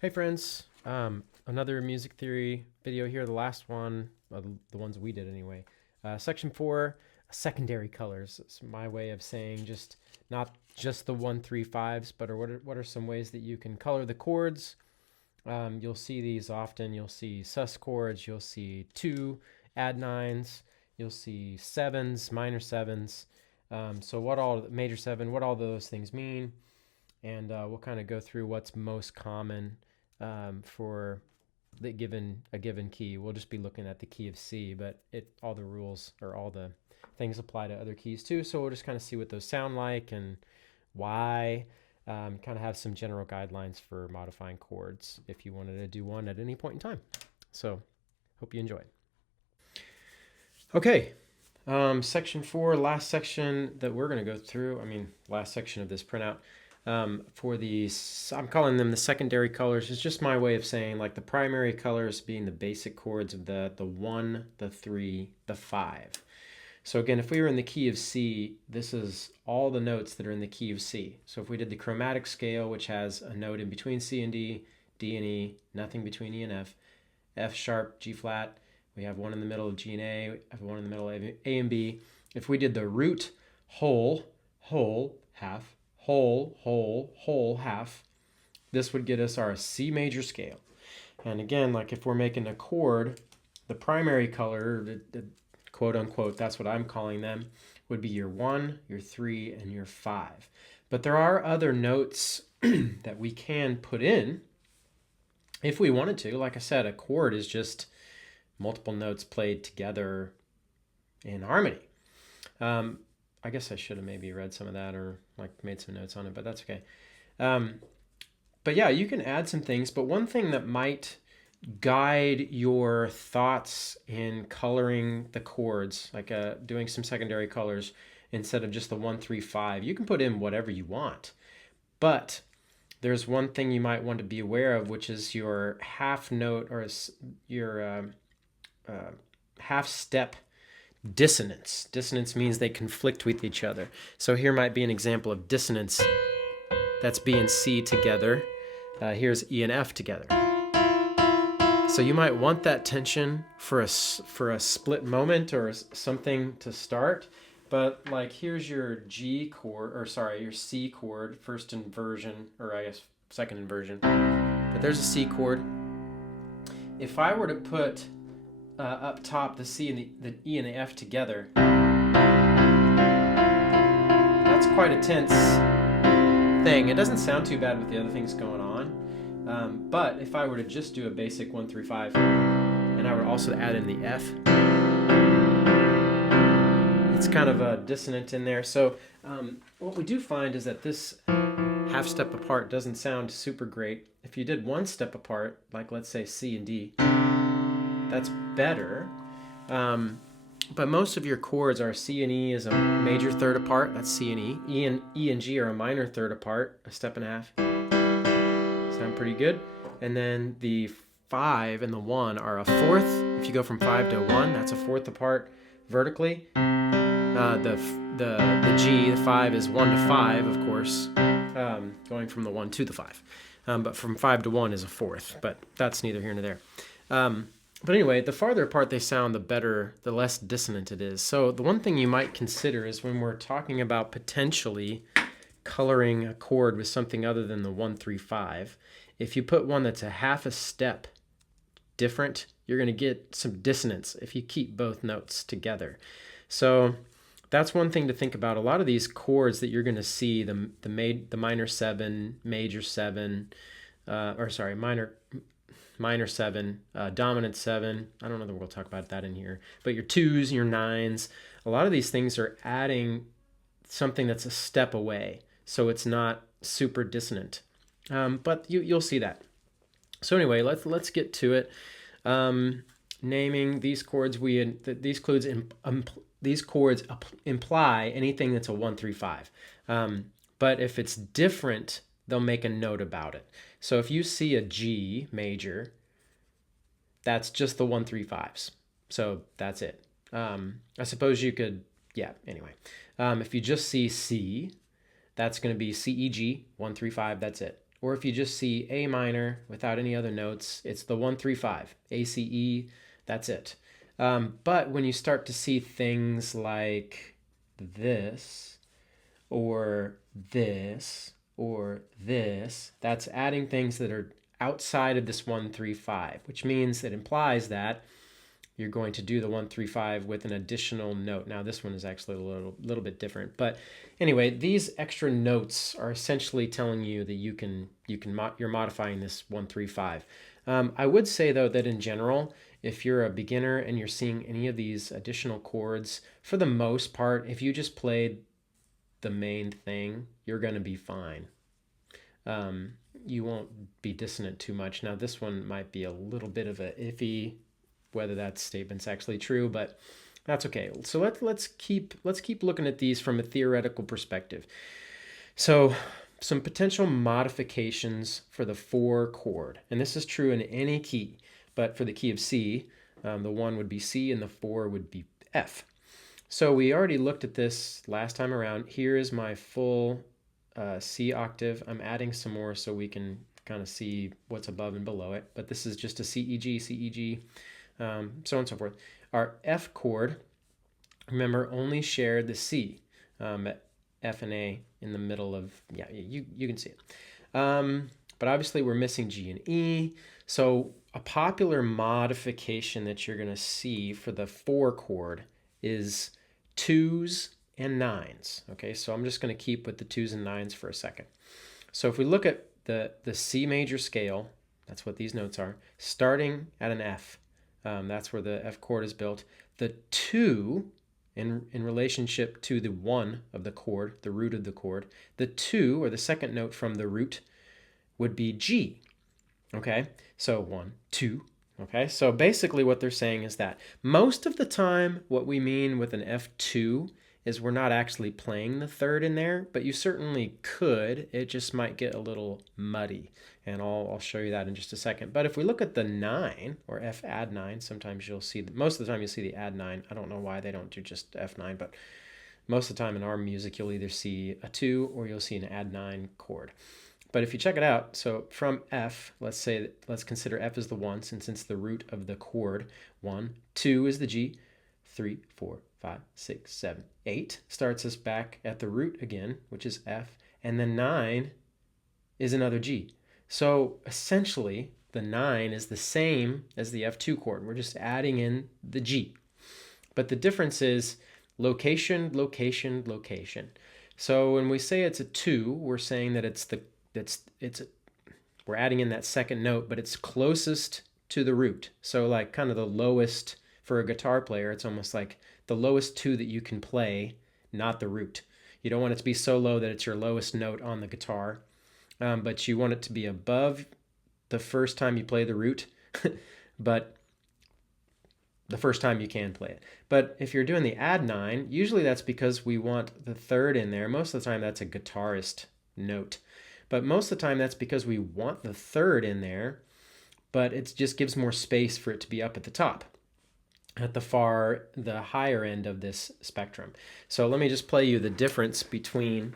Hey friends, another music theory video here, the last one, the ones we did anyway. Section 4, secondary colors. It's my way of saying just not just the 1, 3, 5s, but what are some ways that you can color the chords. You'll see these often. You'll see sus chords, you'll see 2 add 9s, you'll see 7s, minor 7s. So what all, major 7, what all those things mean, and we'll kind of go through what's most common for a given key. We'll just be looking at the key of C, but all the rules or all the things apply to other keys too. So we'll just kind of see what those sound like and why. Kind of have some general guidelines for modifying chords if you wanted to do one at any point in time. So hope you enjoy. Okay, section 4, last section that we're going to go through. Last section of this printout. For these, I'm calling them the secondary colors. It's just my way of saying like the primary colors being the basic chords of the 1, the 3, the 5. So again, if we were in the key of C, this is all the notes that are in the key of C. So if we did the chromatic scale, which has a note in between C and D, D and E, nothing between E and F, F sharp, G flat, we have one in the middle of G and A, we have one in the middle of A and B. If we did the root, whole, half, whole, half, this would get us our C major scale. And again, like if we're making a chord, the primary color, the quote unquote, that's what I'm calling them, would be your 1, your 3, and your 5. But there are other notes that we can put in if we wanted to. Like I said, a chord is just multiple notes played together in harmony. I guess I should have maybe read some of that or like made some notes on it, but that's okay. But yeah, you can add some things, but one thing that might guide your thoughts in coloring the chords, like doing some secondary colors instead of just the 1, 3, 5, you can put in whatever you want. But there's one thing you might want to be aware of, which is your half note or your half step dissonance. Dissonance means they conflict with each other. So here might be an example of dissonance. That's B and C together. Here's E and F together. So you might want that tension for a split moment or something to start. But like here's your G chord, or sorry, your C chord, first inversion, or I guess second inversion. But there's a C chord. If I were to put up top the C and the E and the F together, that's quite a tense thing. It doesn't sound too bad with the other things going on. But if I were to just do a basic 1, 3, 5, and I would also add in the F, it's kind of dissonant in there. So what we do find is that this half step apart doesn't sound super great. If you did one step apart, like let's say C and D, that's better. But most of your chords are C and E is a major third apart, that's C and E. E and G are a minor third apart, a step and a half. Sound pretty good. And then the 5 and the 1 are a fourth. If you go from 5 to 1, that's a fourth apart vertically. The G, the 5 is 1 to 5, of course, going from the 1 to the 5. But from 5 to 1 is a fourth, but that's neither here nor there. But anyway, the farther apart they sound, the better, the less dissonant it is. So the one thing you might consider is when we're talking about potentially coloring a chord with something other than the 1, 3, 5, if you put one that's a half a step different, you're going to get some dissonance if you keep both notes together. So that's one thing to think about. A lot of these chords that you're going to see, the minor 7, major 7, minor 7, dominant 7. I don't know that we'll talk about that in here. But your 2s, your 9s, a lot of these things are adding something that's a step away. So it's not super dissonant. But you'll see that. So anyway, let's get to it. Naming these chords, these chords imply anything that's a 1, 3, 5. But if it's different, they'll make a note about it. So if you see a G major, that's just the 1, 3, 5s. So that's it. I suppose you could, yeah, anyway. If you just see C, that's going to be C, E, G, 1, 3, 5, that's it. or if you just see A minor without any other notes, it's the 1-3-5, A, C, E, that's it. But when you start to see things like this, or this, or this, that's adding things that are outside of this 1-3-5, which means it implies that you're going to do the 1-3-5 with an additional note. Now this one is actually a little bit different, but anyway, these extra notes are essentially telling you that you're modifying this 1-3-5. I would say though that in general, if you're a beginner and you're seeing any of these additional chords, for the most part, if you just played the main thing, you're going to be fine. You won't be dissonant too much. Now this one might be a little bit of a iffy whether that statement's actually true, but that's okay. So let's keep looking at these from a theoretical perspective. So some potential modifications for the 4 chord, and this is true in any key, but for the key of C, the 1 would be C and the 4 would be F. So we already looked at this last time around. Here is my full C octave. I'm adding some more so we can kind of see what's above and below it, but this is just a C, E, G, C, E, G, so on and so forth. Our F chord, remember, only shared the C, F and A in the middle of, yeah, you can see it. But obviously we're missing G and E. So a popular modification that you're going to see for the 4 chord is 2s and 9s. Okay, so I'm just going to keep with the 2s and 9s for a second. So if we look at the C major scale, that's what these notes are, starting at an F. That's where the F chord is built. The 2, in relationship to the 1 of the chord, the root of the chord, the 2, or the second note from the root, would be G. Okay, so 1, 2. Okay, so basically what they're saying is that most of the time what we mean with an F2 is we're not actually playing the 3rd in there, but you certainly could. It just might get a little muddy, and I'll show you that in just a second. But if we look at the 9, or F add 9, sometimes you'll see, most of the time you'll see the add 9. I don't know why they don't do just F9, but most of the time in our music you'll either see a 2 or you'll see an add 9 chord. But if you check it out, so from F, let's consider F as the 1, since it's the root of the chord. 1, 2 is the G, 3, 4, 5, 6, 7, 8 starts us back at the root again, which is F, and then 9 is another G. So essentially, the 9 is the same as the F2 chord. We're just adding in the G. But the difference is location, location, location. So when we say it's a 2, we're saying that we're adding in that second note, but it's closest to the root. So like kind of the lowest, for a guitar player, it's almost like the lowest 2 that you can play, not the root. You don't want it to be so low that it's your lowest note on the guitar, but you want it to be above the first time you play the root, but the first time you can play it. But if you're doing the add 9, usually that's because we want the 3rd in there. Most of the time that's a guitarist note. But most of the time that's because we want the 3rd in there, but it just gives more space for it to be up at the top, at the higher end of this spectrum. So let me just play you the difference between,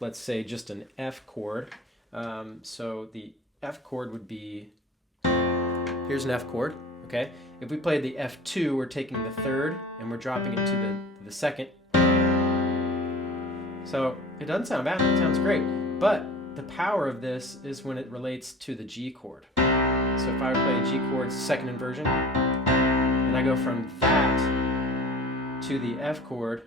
let's say, just an F chord. So the F chord would be, here's an F chord, okay? If we played the F2, we're taking the 3rd and we're dropping it to the 2nd. So it doesn't sound bad, it sounds great. But the power of this is when it relates to the G chord. So if I would play a G chord, 2nd inversion, and I go from that to the F chord,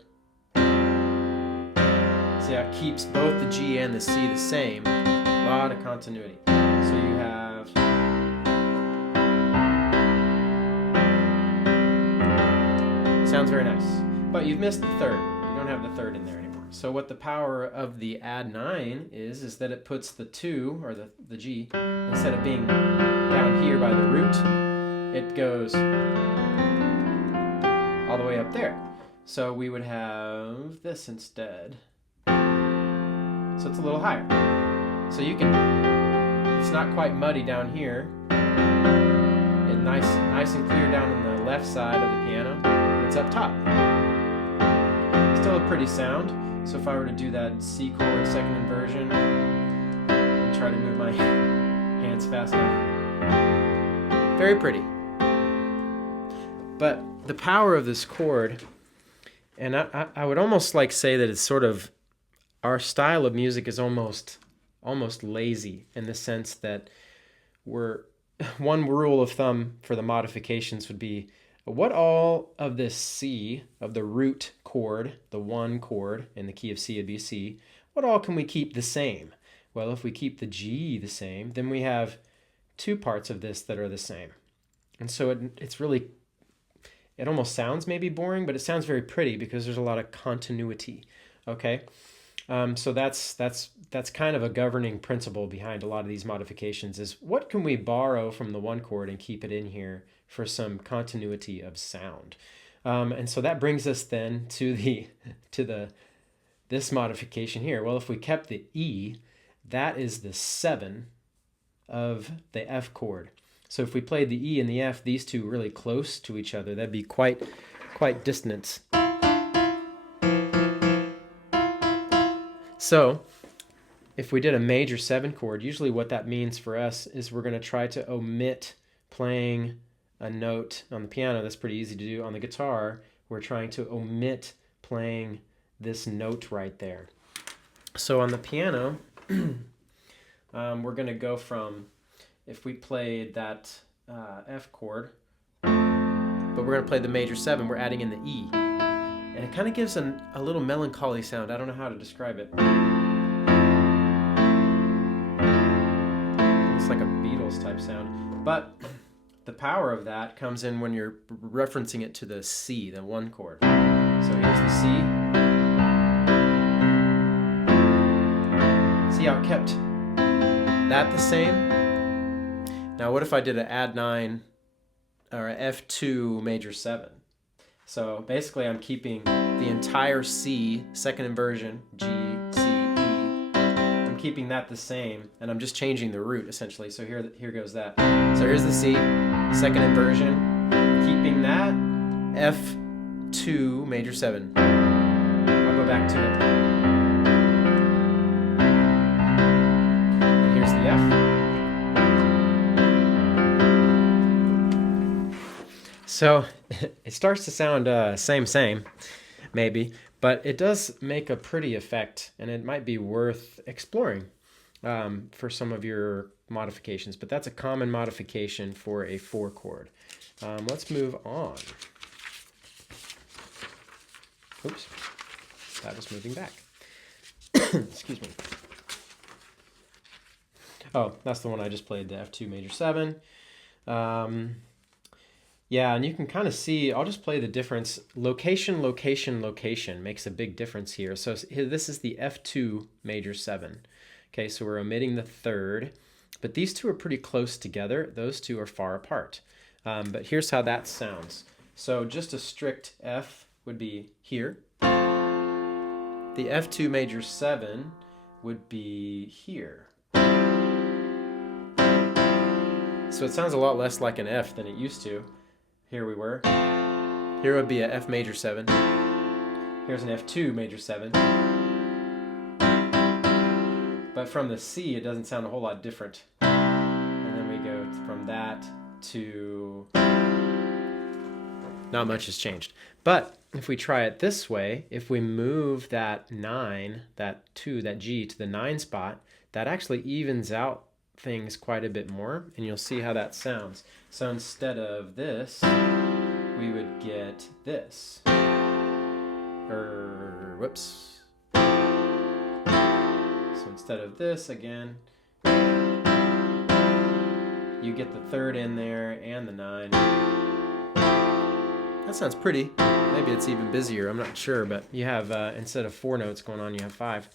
see how it keeps both the G and the C the same. A lot of continuity. So you have, sounds very nice, but you've missed the 3rd. You don't have the 3rd in there anymore. So what the power of the add 9 is that it puts the 2, or the G, instead of being down here by the root, it goes all the way up there. So we would have this instead. So it's a little higher. So you can, it's not quite muddy down here. It's nice and clear down on the left side of the piano. It's up top. Still a pretty sound. So if I were to do that C chord 2nd inversion and try to move my hands fast enough. Very pretty. But the power of this chord, and I would almost like say that it's sort of, our style of music is almost lazy in the sense that one rule of thumb for the modifications would be, what all of this C, of the root chord, the one chord in the key of C would be C, what all can we keep the same? Well, if we keep the G the same, then we have two parts of this that are the same. And so it's really, it almost sounds maybe boring, but it sounds very pretty because there's a lot of continuity, okay? So that's kind of a governing principle behind a lot of these modifications, is what can we borrow from the one chord and keep it in here for some continuity of sound. And so that brings us then to this modification here. Well, if we kept the E, that is the 7 of the F chord. So if we played the E and the F, these two really close to each other, that'd be quite dissonant. So if we did a major 7 chord, usually what that means for us is we're going to try to omit playing a note on the piano. That's pretty easy to do. On the guitar, we're trying to omit playing this note right there. So on the piano, we're going to go from, if we played that F chord, but we're going to play the major 7, we're adding in the E. And it kind of gives a little melancholy sound. I don't know how to describe it. It's like a Beatles type sound. But the power of that comes in when you're referencing it to the C, the one chord. So here's the C. See how it kept that the same? Now what if I did an add 9 or an F2 major 7? So basically I'm keeping the entire C, second inversion, G, C, E. I'm keeping that the same, and I'm just changing the root essentially. So here goes that. So here's the C, second inversion, keeping that, F2 major 7. I'll go back to it. And here's the F. So it starts to sound same, maybe, but it does make a pretty effect, and it might be worth exploring for some of your modifications. But that's a common modification for a 4 chord. Let's move on. Oops, that was moving back. Excuse me. Oh, that's the one I just played, the F2 major 7. Yeah, and you can kind of see, I'll just play the difference. Location, location, location makes a big difference here. So here, this is the F2 major 7. Okay, so we're omitting the third, but these two are pretty close together. Those two are far apart. But here's how that sounds. So just a strict F would be here. The F2 major 7 would be here. So it sounds a lot less like an F than it used to. Here we were. Here would be a F major 7. Here's an F2 major 7. But from the C, it doesn't sound a whole lot different. And then we go from that to... Not much has changed. But if we try it this way, if we move that 9, that 2, that G to the 9 spot, that actually evens out things quite a bit more, and you'll see how that sounds. So instead of this, we would get this. Whoops. So instead of this, again, you get the third in there and the 9. That sounds pretty. Maybe it's even busier, I'm not sure, but you have, instead of 4 notes going on, you have 5.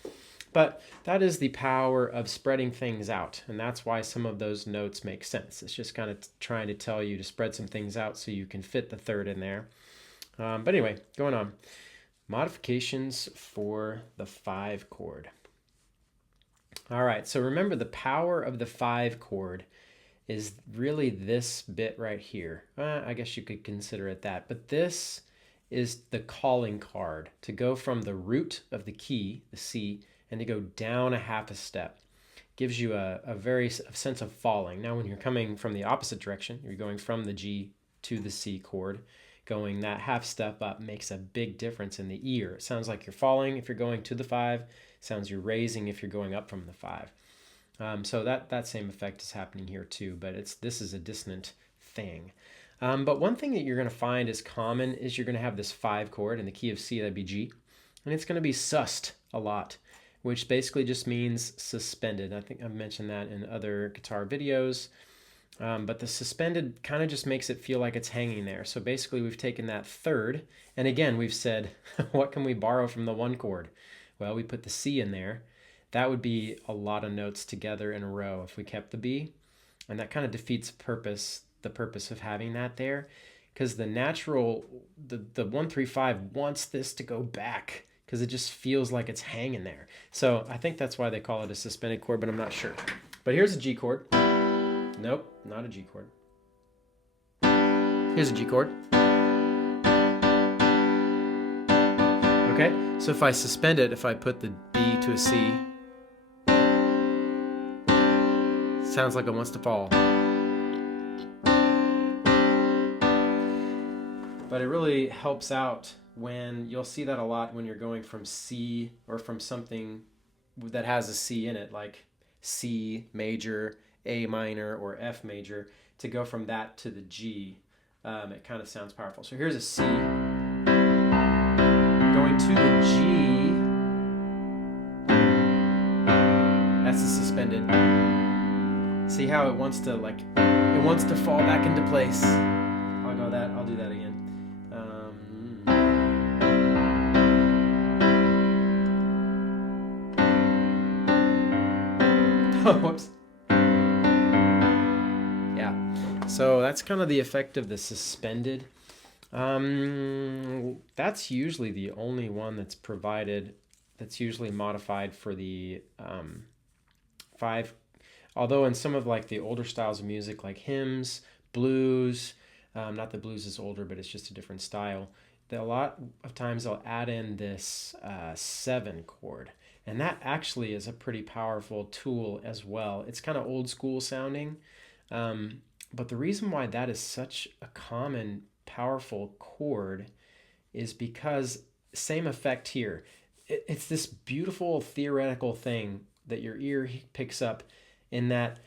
But that is the power of spreading things out, and that's why some of those notes make sense. It's just kind of trying to tell you to spread some things out so you can fit the third in there. But anyway, going on. Modifications for the 5 chord. All right, so remember the power of the 5 chord is really this bit right here. I guess you could consider it that, but this is the calling card to go from the root of the key, the C, and to go down a half a step. gives you a sense of falling. Now when you're coming from the opposite direction, you're going from the G to the C chord, going that half step up makes a big difference in the ear. It sounds like you're falling if you're going to the 5. It sounds you're raising if you're going up from the 5. So that same effect is happening here too, but this is a dissonant thing. But one thing that you're going to find is common is you're going to have this 5 chord in the key of C, that'd be G, and it's going to be sussed a lot, which basically just means suspended. I think I've mentioned that in other guitar videos. But the suspended kind of just makes it feel like it's hanging there. So basically we've taken that third, and again we've said, what can we borrow from the 1 chord? Well, we put the C in there. That would be a lot of notes together in a row if we kept the B, and that kind of defeats the purpose of having that there, because the 1-3-5 wants this to go back because it just feels like it's hanging there. So I think that's why they call it a suspended chord, but I'm not sure. But here's a G chord. Nope, not a G chord. Here's a G chord. Okay, so if I suspend it, if I put the B to a C, it sounds like it wants to fall. But it really helps out when you'll see that a lot when you're going from C or from something that has a C in it, like C major, A minor, or F major, to go from that to the G. It kind of sounds powerful. So here's a C. Going to the G, that's a suspended. See how it wants to fall back into place. I'll do that again. Whoops. Yeah, so that's kind of the effect of the suspended. That's usually the only one that's provided, that's usually modified for the 5. Although in some of like the older styles of music, like hymns, blues, not that blues is older, but it's just a different style, a lot of times they'll add in this 7 chord. And that actually is a pretty powerful tool as well. It's kind of old school sounding, but the reason why that is such a common, powerful chord is because same effect here. It's this beautiful theoretical thing that your ear picks up in that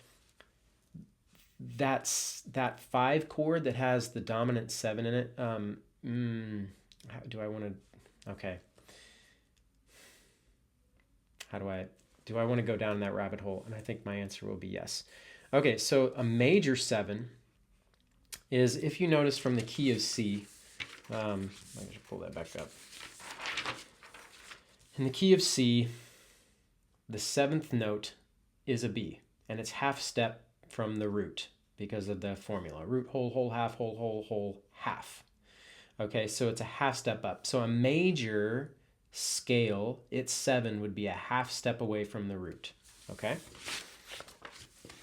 5 chord that has the dominant 7 in it. How do I want to? Okay. Do I want to go down that rabbit hole? And I think my answer will be yes. Okay, so a major 7 is, if you notice from the key of C, let me just pull that back up. In the key of C, the 7th note is a B, and it's half step from the root because of the formula. Root, whole, half, whole, half. Okay, so it's a half step up. So a major scale, its 7 would be a half step away from the root. Okay?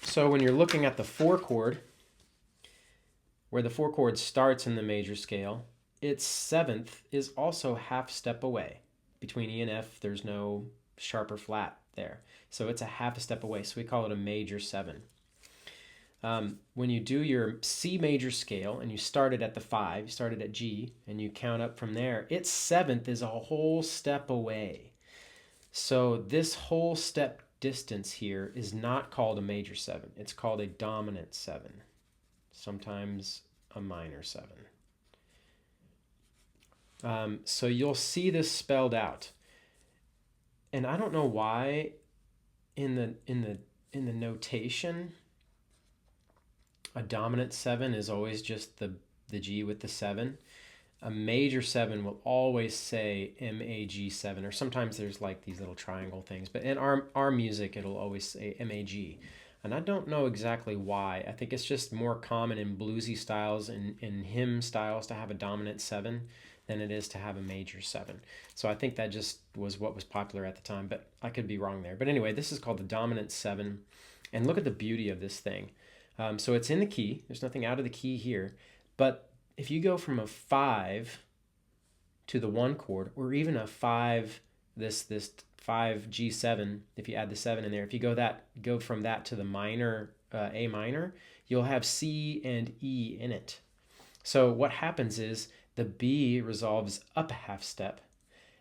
So when you're looking at the 4 chord, where the 4 chord starts in the major scale, its 7th is also half step away. Between E and F, there's no sharp or flat there. So it's a half a step away. So we call it a major 7. When you do your C major scale and you start it at the 5, you start it at G, and you count up from there, its 7th is a whole step away. So this whole step distance here is not called a major 7. It's called a dominant 7, sometimes a minor 7. So you'll see this spelled out. And I don't know why in the notation a dominant 7 is always just the G with the 7. A major 7 will always say MAG7, or sometimes there's like these little triangle things, but in our music it'll always say MAG. And I don't know exactly why. I think it's just more common in bluesy styles and in hymn styles to have a dominant 7 than it is to have a major 7. So I think that just was what was popular at the time, but I could be wrong there. But anyway, this is called the dominant 7. And look at the beauty of this thing. So it's in the key. There's nothing out of the key here. But if you go from a 5 to the 1 chord, or even a 5, this 5G7, if you add the 7 in there, if you go from that to the minor, A minor, you'll have C and E in it. So what happens is the B resolves up a half step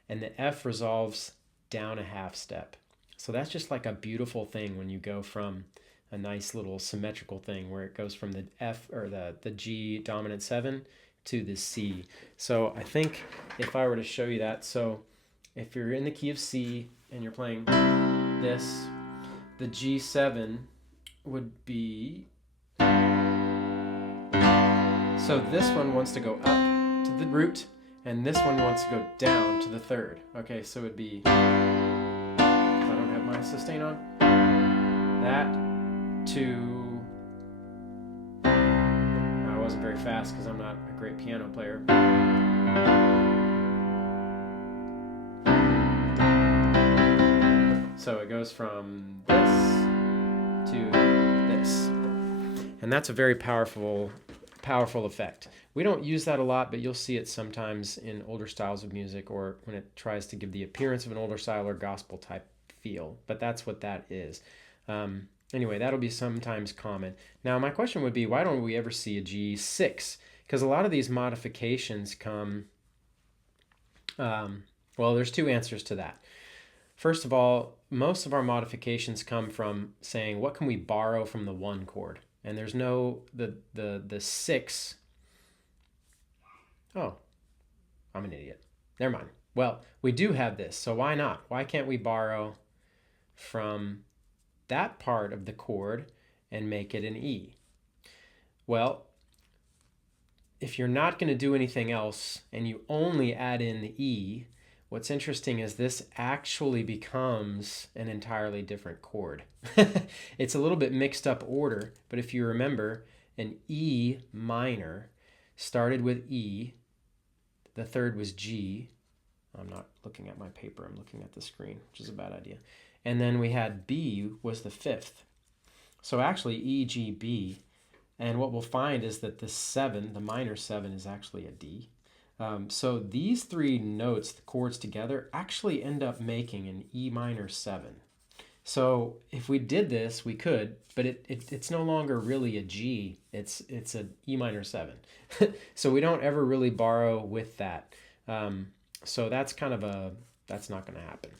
and the F resolves down a half step. So that's just like a beautiful thing when you go from a nice little symmetrical thing where it goes from the F or the G dominant 7 to the C. So I think if I were to show you that, so if you're in the key of C and you're playing this, the G7 would be, so this one wants to go up to the root and this one wants to go down to the third. Okay, so it would be, if I don't have my sustain on, that to, I wasn't very fast because I'm not a great piano player. So it goes from this to this. And that's a very powerful effect. We don't use that a lot, but you'll see it sometimes in older styles of music or when it tries to give the appearance of an older style or gospel type feel. But that's what that is. Anyway, that'll be sometimes common. Now, my question would be, why don't we ever see a G6? Because a lot of these modifications come, well, there's two answers to that. First of all, most of our modifications come from saying, what can we borrow from the 1 chord? And there's no, the 6, oh, I'm an idiot. Never mind. Well, we do have this, so why not? Why can't we borrow from that part of the chord and make it an E? Well, if you're not going to do anything else and you only add in the E, what's interesting is this actually becomes an entirely different chord. It's a little bit mixed up order, but if you remember, an E minor started with E, the third was G. I'm not looking at my paper, I'm looking at the screen, which is a bad idea. And then we had B was the 5th. So actually E, G, B. And what we'll find is that the 7, the minor 7, is actually a D. So these three notes, the chords together, actually end up making an E minor 7. So if we did this, we could, but it's no longer really a G, it's an E minor 7. So we don't ever really borrow with that. So that's kind of that's not going to happen.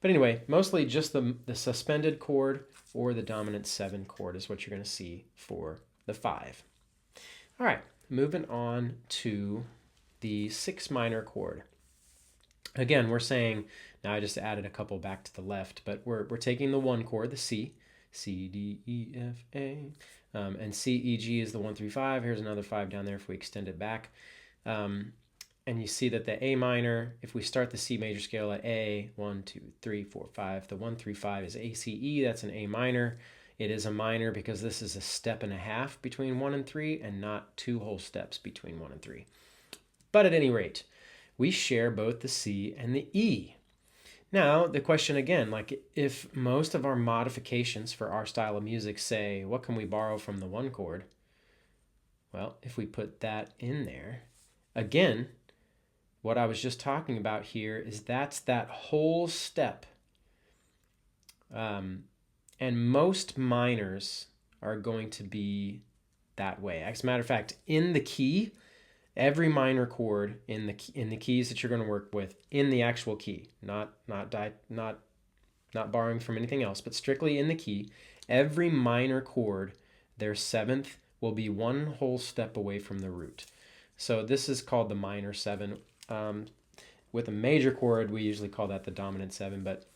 But anyway, mostly just the suspended chord or the dominant 7 chord is what you're going to see for the 5. All right, moving on to the 6 minor chord. Again, we're saying, now I just added a couple back to the left, but we're taking the 1 chord, the C, C, D, E, F, A, and C, E, G is the 1, 3, 5. Here's another 5 down there if we extend it back. And you see that the A minor, if we start the C major scale at A, 1, 2, 3, 4, 5, the 1, 3, 5 is A, C, E, that's an A minor. It is a minor because this is a step and a half between 1 and 3 and not 2 whole steps between 1 and 3. But at any rate, we share both the C and the E. Now, the question again, like if most of our modifications for our style of music say, what can we borrow from the 1 chord? Well, if we put that in there, again, what I was just talking about here is that's that whole step. And most minors are going to be that way. As a matter of fact, in the key, every minor chord in the keys that you're going to work with in the actual key, not borrowing from anything else, but strictly in the key, every minor chord, their 7th will be 1 whole step away from the root. So this is called the minor 7. With a major chord, we usually call that the dominant 7, but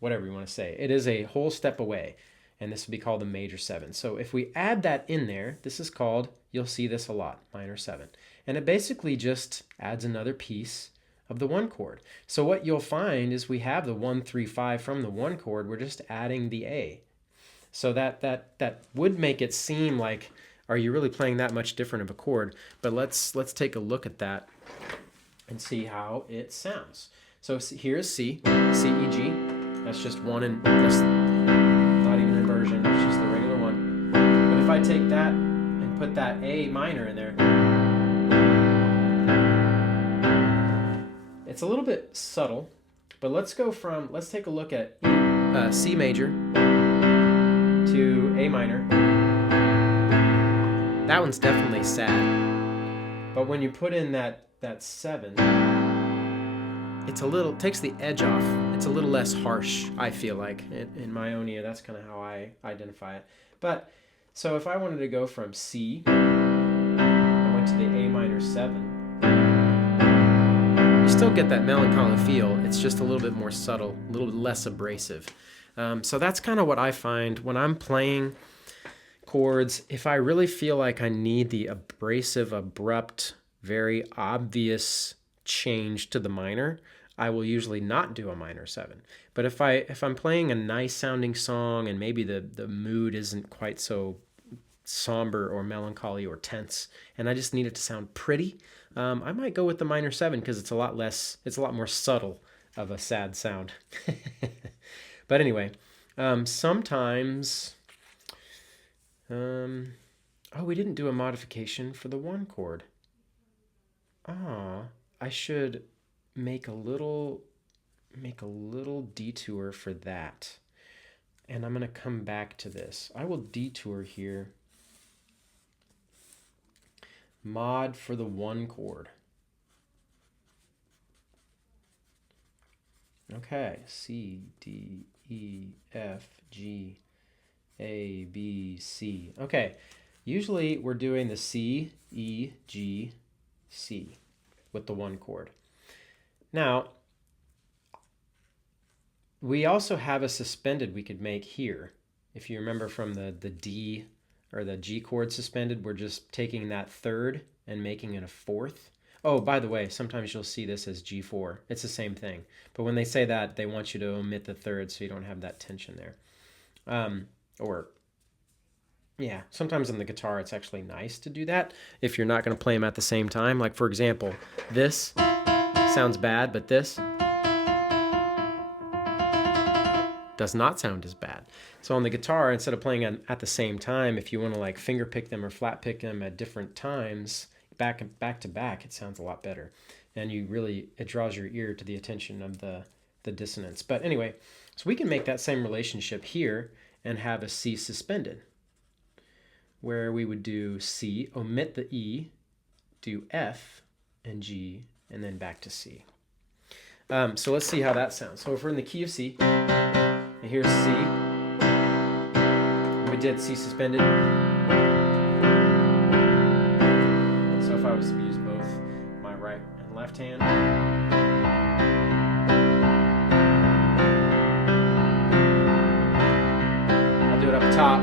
whatever you want to say. It is a whole step away, and this would be called the major 7. So if we add that in there, this is called, you'll see this a lot, minor 7. And it basically just adds another piece of the 1 chord. So what you'll find is we have the 1, 3, 5 from the 1 chord, we're just adding the A. So that would make it seem like, are you really playing that much different of a chord? But let's take a look at that and see how it sounds. So here's C, C, E, G. That's just one, and that's not even inversion, it's just the regular one. But if I take that and put that A minor in there, it's a little bit subtle, But let's take a look at C major to A minor. That one's definitely sad. But when you put in that 7, takes the edge off. It's a little less harsh, I feel like. In my own ear, that's kind of how I identify it. But, so if I wanted to go from C, I went to the A minor 7, you still get that melancholy feel. It's just a little bit more subtle, a little bit less abrasive. So that's kind of what I find when I'm playing chords. If I really feel like I need the abrasive, abrupt, very obvious change to the minor, I will usually not do a minor 7. But if I'm playing a nice sounding song and maybe the mood isn't quite so somber or melancholy or tense, and I just need it to sound pretty, I might go with the minor 7 because it's a lot more subtle of a sad sound. But anyway, sometimes, we didn't do a modification for the 1 chord. I should make a little detour for that. And I'm going to come back to this. I will detour here. Mod for the 1 chord. Okay, C, D, E, F, G, A, B, C. Okay, usually we're doing the C, E, G, C with the 1 chord. Now, we also have a suspended we could make here. If you remember from the D or the G chord suspended, we're just taking that 3rd and making it a 4th. Oh, by the way, sometimes you'll see this as G4. It's the same thing. But when they say that, they want you to omit the 3rd so you don't have that tension there. Sometimes on the guitar it's actually nice to do that if you're not going to play them at the same time. Like, for example, this sounds bad, but this does not sound as bad. So on the guitar, instead of playing at the same time, if you want to like finger pick them or flat pick them at different times, back to back, it sounds a lot better. And it draws your ear to the attention of the dissonance. But anyway, so we can make that same relationship here and have a C suspended, where we would do C, omit the E, do F and G, and then back to C. So let's see how that sounds. So if we're in the key of C, and here's C, we did C suspended. So if I was to use both my right and left hand, I'll do it up top.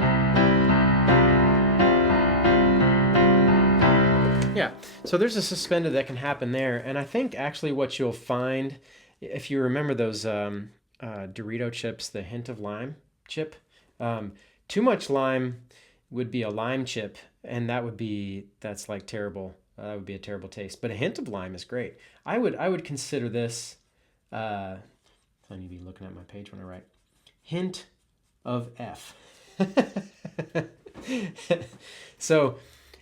Yeah, so there's a suspended that can happen there, and I think actually what you'll find, if you remember those Dorito chips, the hint of lime chip, too much lime would be a lime chip, and that's like terrible. That would be a terrible taste. But a hint of lime is great. I would consider this. I need to be looking at my page when I write. Hint of F. So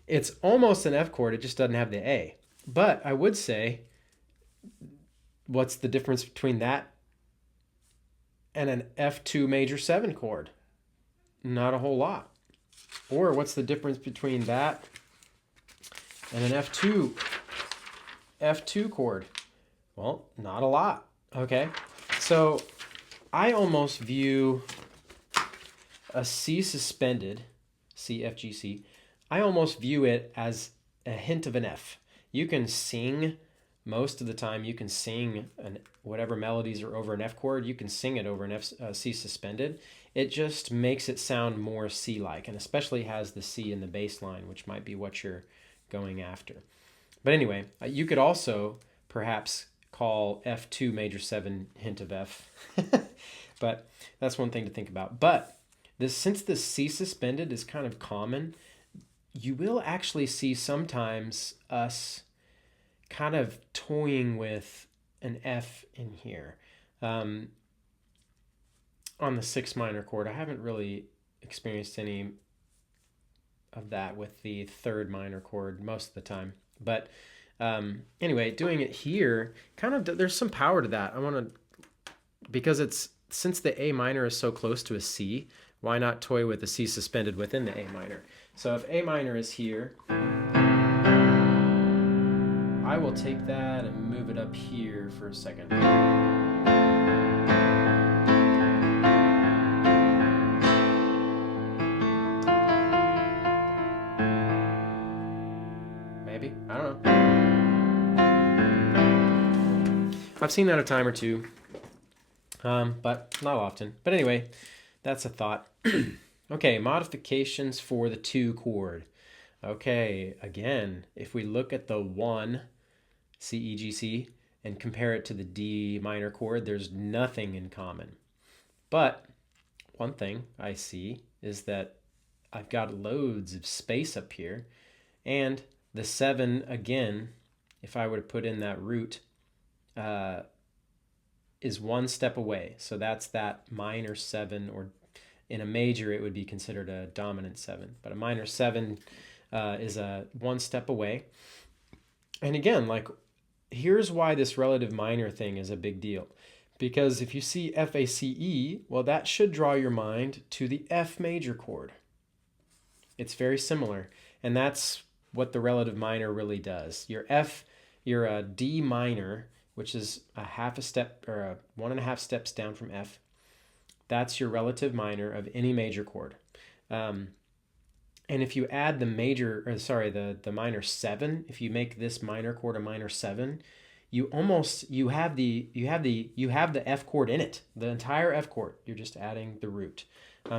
it's almost an F chord. It just doesn't have the A. But I would say, what's the difference between that and an F2 major 7 chord? Not a whole lot. Or what's the difference between that and an F2 chord? Well, not a lot. Okay, so I almost view a C suspended, C, F, G, C, I almost view it as a hint of an F. You can sing, most of the time you can sing whatever melodies are over an F chord, you can sing it over an C suspended. It just makes it sound more C-like, and especially has the C in the bass line, which might be what you're going after. But anyway, you could also perhaps call F2 major 7 hint of F. But that's one thing to think about. But since the C suspended is kind of common, you will actually see sometimes us kind of toying with an F in here. On the 6 minor chord, I haven't really experienced any of that with the 3rd minor chord most of the time. But anyway, doing it here, kind of, there's some power to that. I want to because since the A minor is so close to a C, why not toy with a C suspended within the A minor? So if A minor is here, I will take that and move it up here for a second. Maybe, I don't know. I've seen that a time or two, but not often. But anyway, that's a thought. Okay, modifications for the 2 chord. Okay, again, if we look at the 1 C, E, G, C and compare it to the D minor chord, there's nothing in common. But one thing I see is that I've got loads of space up here, and the 7, again, if I were to put in that root, is 1 step away. So that's that minor 7, or in a major it would be considered a dominant 7, but a minor 7 is a 1 step away. And again, like, here's why this relative minor thing is a big deal. Because if you see F, A, C, E, well, that should draw your mind to the F major chord. It's very similar, and that's what the relative minor really does. Your D minor, which is a half a step or a 1.5 steps down from F, that's your relative minor of any major chord. And if you add the minor 7, if you make this minor chord a minor 7, you have the F chord in it, the entire F chord. You're just adding the root.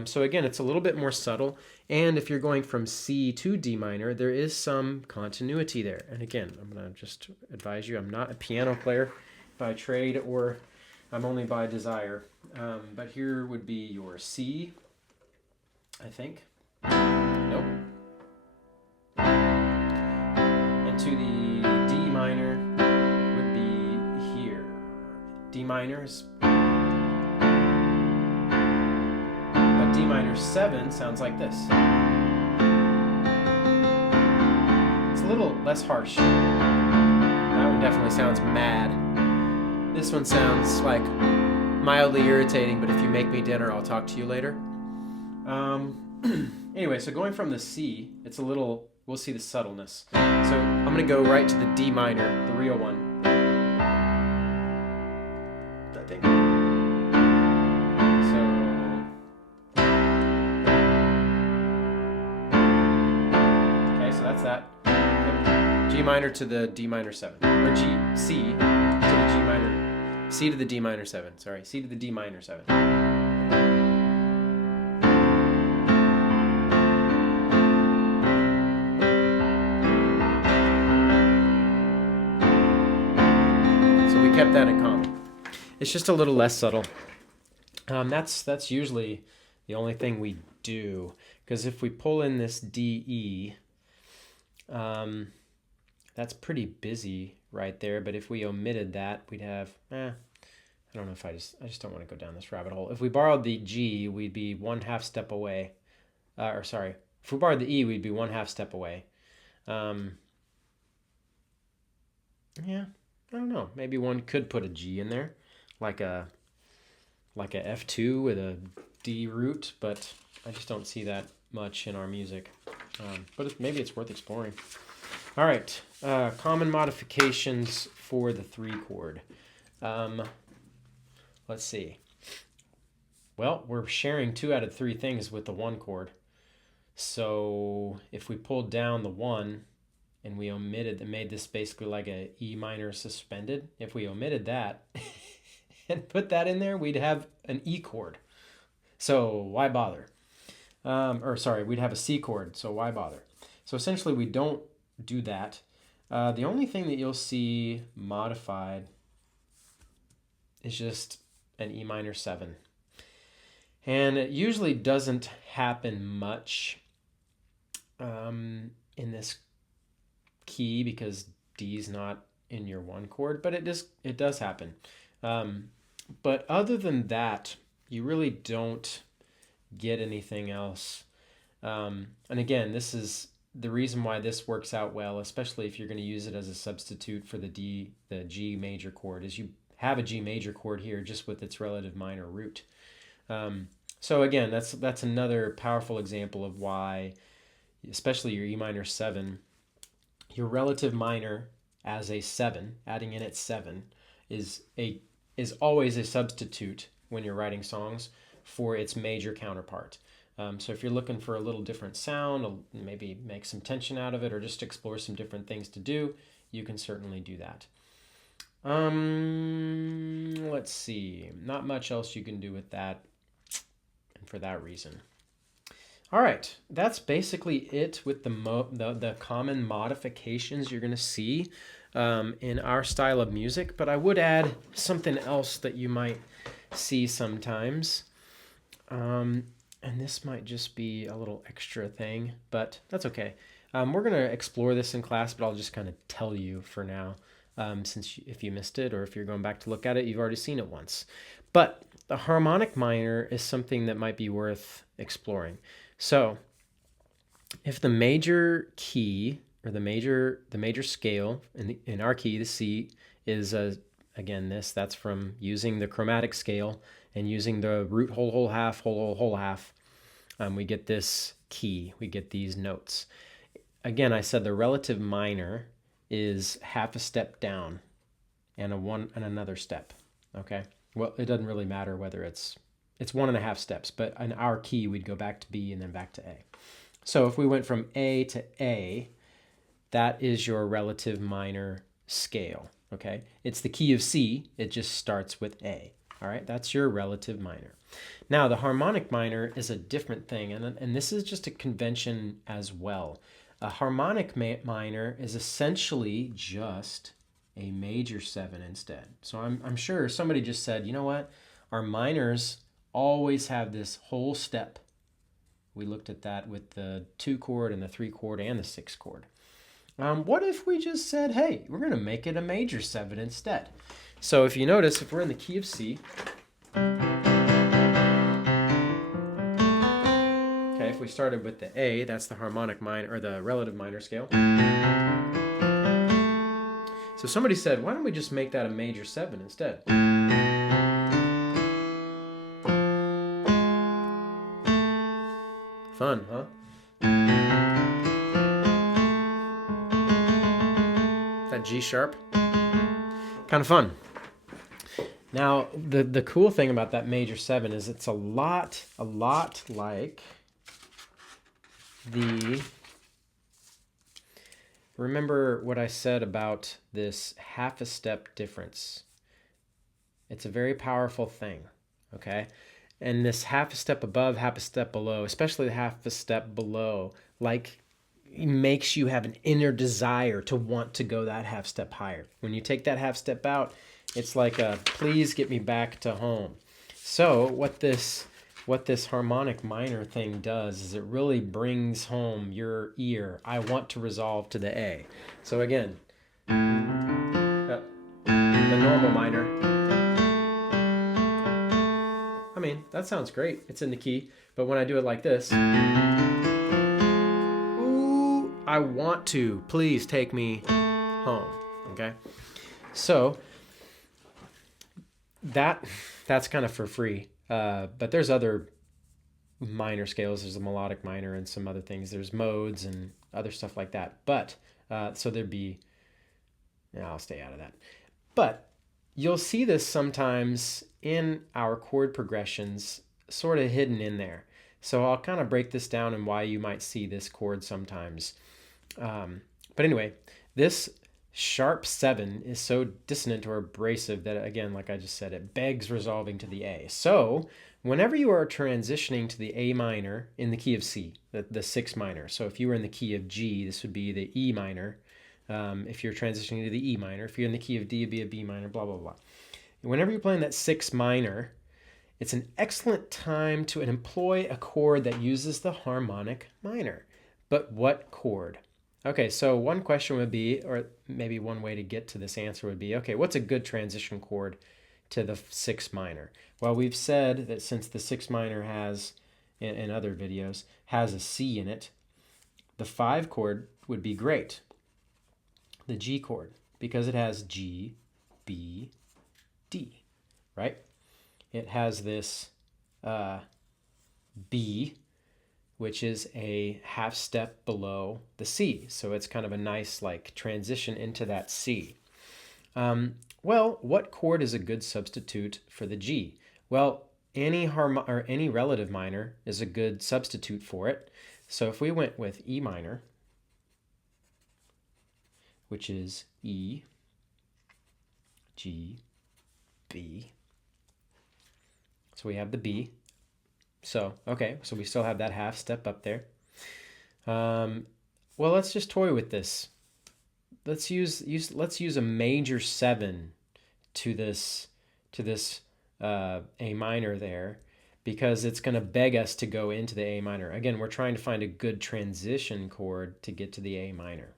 So again, it's a little bit more subtle. And if you're going from C to D minor, there is some continuity there. And again, I'm going to just advise you, I'm not a piano player by trade, or I'm only by desire. But here would be your C, I think. Nope. And to the D minor would be here. D minors. But D minor 7 sounds like this. It's a little less harsh. That one definitely sounds mad. This one sounds like mildly irritating, but if you make me dinner, I'll talk to you later. Anyway, so going from the C, it's a little, we'll see the subtleness. So I'm going to go right to the D minor, the real one. I think. So that's that. G minor to the D minor 7. Or C to the G minor. C to the D minor 7. Sorry, C to the D minor 7. So we kept that in common. It's just a little less subtle. That's usually the only thing we do. Because if we pull in this D, E, that's pretty busy right there, but if we omitted that, we'd have, I don't know if I just don't want to go down this rabbit hole. If we borrowed the G, we'd be 1/2 step away. If we borrowed the E, we'd be 1/2 step away. Yeah, I don't know. Maybe one could put a G in there, like a F2 with a D root, but I just don't see that much in our music. But maybe it's worth exploring. All right, common modifications for the 3 chord. Let's see. Well, we're sharing 2 out of 3 things with the 1 chord. So if we pulled down the 1 and we omitted and made this basically like a E minor suspended, if we omitted that and put that in there, we'd have an E chord. So why bother? We'd have a C chord, so why bother? So essentially we don't do that. The only thing that you'll see modified is just an E minor 7. And it usually doesn't happen much in this key because D's not in your 1 chord, but it does happen. But other than that, you really don't get anything else. And again, this is the reason why this works out well, especially if you're going to use it as a substitute for the G major chord, is you have a G major chord here just with its relative minor root. So again, that's another powerful example of why, especially your E minor 7, your relative minor as a 7, adding in its 7, is always a substitute when you're writing songs for its major counterpart. So if you're looking for a little different sound, maybe make some tension out of it, or just explore some different things to do, you can certainly do that. Let's see. Not much else you can do with that, and for that reason. All right, that's basically it with the common modifications you're going to see in our style of music. But I would add something else that you might see sometimes. And this might just be a little extra thing, but that's okay. We're going to explore this in class, but I'll just kind of tell you for now, since if you missed it or if you're going back to look at it, you've already seen it once. But the harmonic minor is something that might be worth exploring. So if the major key or the major scale in our key, the C, is again that's from using the chromatic scale and using the root whole half, whole half, we get this key, we get these notes. Again, I said the relative minor is half a step down and another step. Okay, well, it doesn't really matter whether it's 1.5 steps, but in our key we'd go back to B and then back to A. So if we went from A to A, that is your relative minor scale. Okay, it's the key of C, it just starts with A. All right, that's your relative minor. Now, the harmonic minor is a different thing, and this is just a convention as well. A harmonic minor is essentially just a major 7 instead. So I'm sure somebody just said, you know what? Our minors always have this whole step. We looked at that with the 2 chord and the 3 chord and the 6 chord. What if we just said, hey, we're going to make it a major 7 instead? So if you notice, if we're in the key of C, okay, if we started with the A, that's the harmonic minor, or the relative minor scale. So somebody said, why don't we just make that a major 7 instead? Fun, huh? That G sharp, kind of fun. Now, the cool thing about that major 7 is it's a lot like remember what I said about this half a step difference. It's a very powerful thing, okay? And this half a step above, half a step below, especially the half a step below, like makes you have an inner desire to want to go that half step higher. When you take that half step out, it's like a please get me back to home. So what this harmonic minor thing does is it really brings home your ear. I want to resolve to the A. So again, the normal minor. I mean, that sounds great. It's in the key. But when I do it like this, ooh, I want to. Please take me home. Okay? So that's kind of for free. But there's other minor scales. There's a melodic minor and some other things. There's modes and other stuff like that. But so there'd be, I'll stay out of that. But you'll see this sometimes in our chord progressions sort of hidden in there. So I'll kind of break this down and why you might see this chord sometimes. But anyway, this sharp 7 is so dissonant or abrasive that, again, like I just said, it begs resolving to the A. So whenever you are transitioning to the A minor in the key of C, the 6 minor, so if you were in the key of G, this would be the E minor. If you're transitioning to the E minor, if you're in the key of D, it'd be a B minor, blah, blah, blah. Whenever you're playing that 6 minor, it's an excellent time to employ a chord that uses the harmonic minor. But what chord? Okay, so one question would be, or maybe one way to get to this answer would be, okay, what's a good transition chord to the 6 minor? Well, we've said that since the 6 minor has, in other videos, has a C in it, the 5 chord would be great. The G chord, because it has G, B, D, right? It has this B, which is a half step below the C. So it's kind of a nice like transition into that C. Well, what chord is a good substitute for the G? Well, any relative minor is a good substitute for it. So if we went with E minor, which is E, G, B. So we have the B. So, okay, so we still have that half step up there. Well, let's just toy with this. Let's use a major 7 to this A minor there, because it's going to beg us to go into the A minor. Again, we're trying to find a good transition chord to get to the A minor.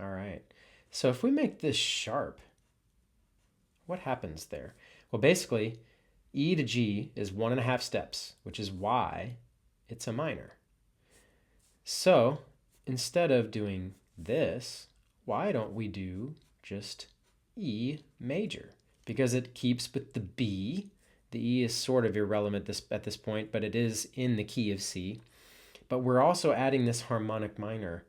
All right. So if we make this sharp, what happens there? Well, basically, E to G is 1.5 steps, which is why it's a minor. So instead of doing this, why don't we do just E major? Because it keeps with the B. The E is sort of irrelevant at this point, but it is in the key of C. But we're also adding this harmonic minor,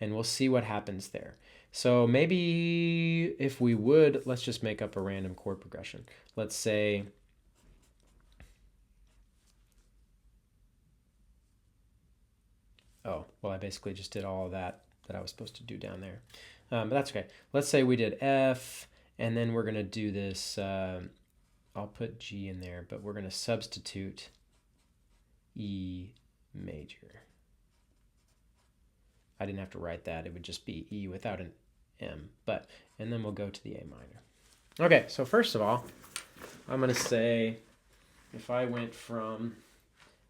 and we'll see what happens there. So maybe if we would, let's just make up a random chord progression. Let's say, oh, well, I basically just did all of that I was supposed to do down there. But that's okay. Let's say we did F, and then we're going to do this, I'll put G in there, but we're going to substitute E major. I didn't have to write that. It would just be E without an M. And then we'll go to the A minor. Okay, so first of all, I'm going to say, if I went from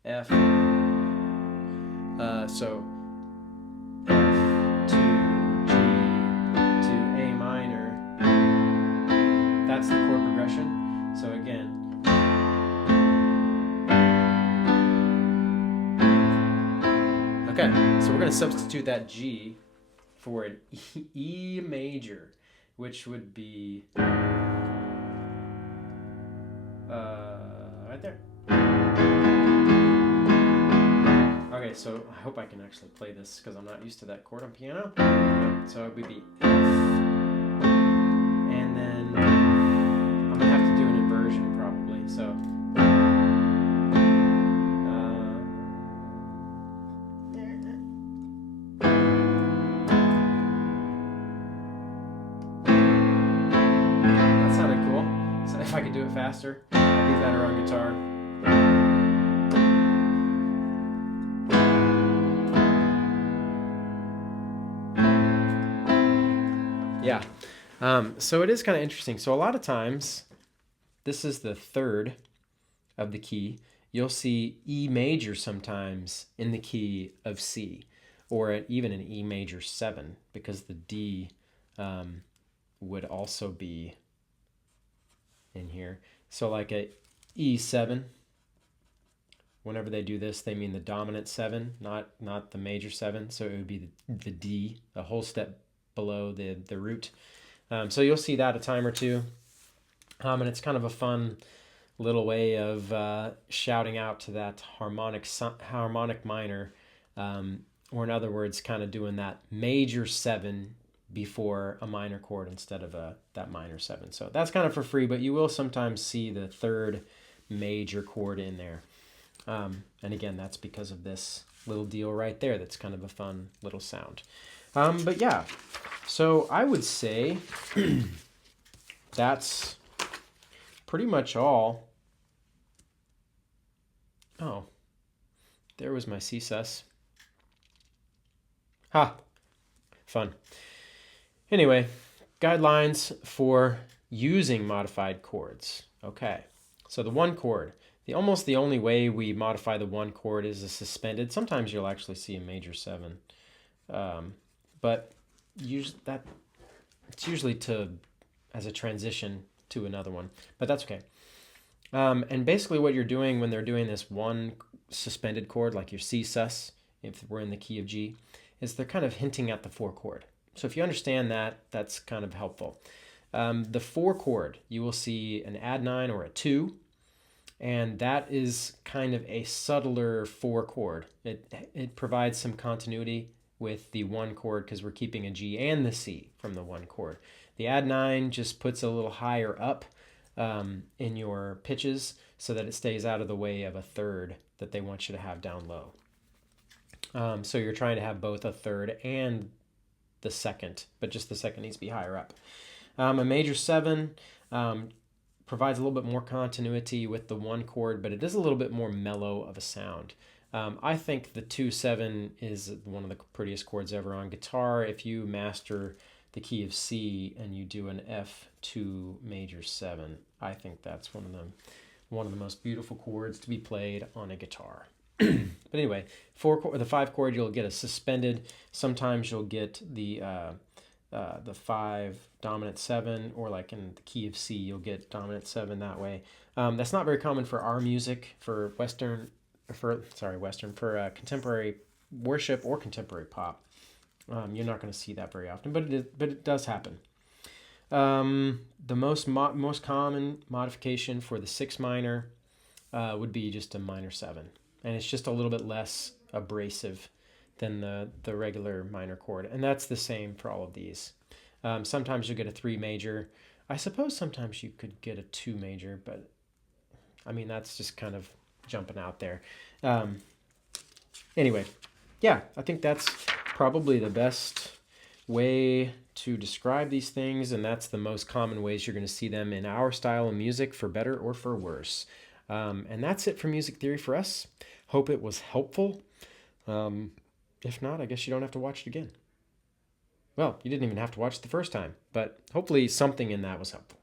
F, so F to G to A minor, that's the chord progression. So again, okay, so we're going to substitute that G for an E major, which would be right there. Okay, so I hope I can actually play this because I'm not used to that chord on piano. So it would be F, and then I'm going to have to do an inversion probably. So that sounded cool. So if I could do it faster, it'd be better on guitar. Yeah, so it is kind of interesting. So a lot of times, this is the third of the key. You'll see E major sometimes in the key of C, or even an E major 7, because the D would also be in here. So like a E7, whenever they do this, they mean the dominant 7, not the major 7. So it would be the D, a whole step below the root. So you'll see that a time or two. And it's kind of a fun little way of shouting out to that harmonic minor, or in other words, kind of doing that major 7 before a minor chord instead of that minor 7. So that's kind of for free, but you will sometimes see the third major chord in there. And again, that's because of this little deal right there. That's kind of a fun little sound. But yeah, so I would say that's pretty much all. Oh, there was my C sus. Ha, fun. Anyway, guidelines for using modified chords. Okay, so the one chord. Almost the only way we modify the one chord is a suspended. Sometimes you'll actually see a major 7. But it's usually as a transition to another one, but that's okay. And basically what you're doing when they're doing this one suspended chord, like your C sus, if we're in the key of G, is they're kind of hinting at the 4 chord. So if you understand that, that's kind of helpful. The 4 chord, you will see an add 9 or a 2, and that is kind of a subtler 4 chord. It provides some continuity with the 1 chord because we're keeping a G and the C from the 1 chord. The add 9 just puts a little higher up in your pitches so that it stays out of the way of a third that they want you to have down low. So you're trying to have both a third and the second, but just the second needs to be higher up. A major 7 provides a little bit more continuity with the 1 chord, but it is a little bit more mellow of a sound. I think the 2-7 is one of the prettiest chords ever on guitar. If you master the key of C and you do an F2 major 7, I think that's one of the most beautiful chords to be played on a guitar. But anyway, the 5 chord, you'll get a suspended. Sometimes you'll get the 5 dominant 7, or like in the key of C, you'll get dominant 7 that way. That's not very common for our music, for contemporary worship or contemporary pop. You're not going to see that very often, but it does happen. The most common modification for the 6 minor would be just a minor 7, and it's just a little bit less abrasive than the regular minor chord, and that's the same for all of these. Sometimes you'll get a 3 major. I suppose sometimes you could get a 2 major, but I mean that's just kind of jumping out there. Anyway, yeah, I think that's probably the best way to describe these things, and that's the most common ways you're going to see them in our style of music, for better or for worse. And that's it for music theory for us. Hope it was helpful. If not, I guess you don't have to watch it again. Well, you didn't even have to watch it the first time, but hopefully something in that was helpful.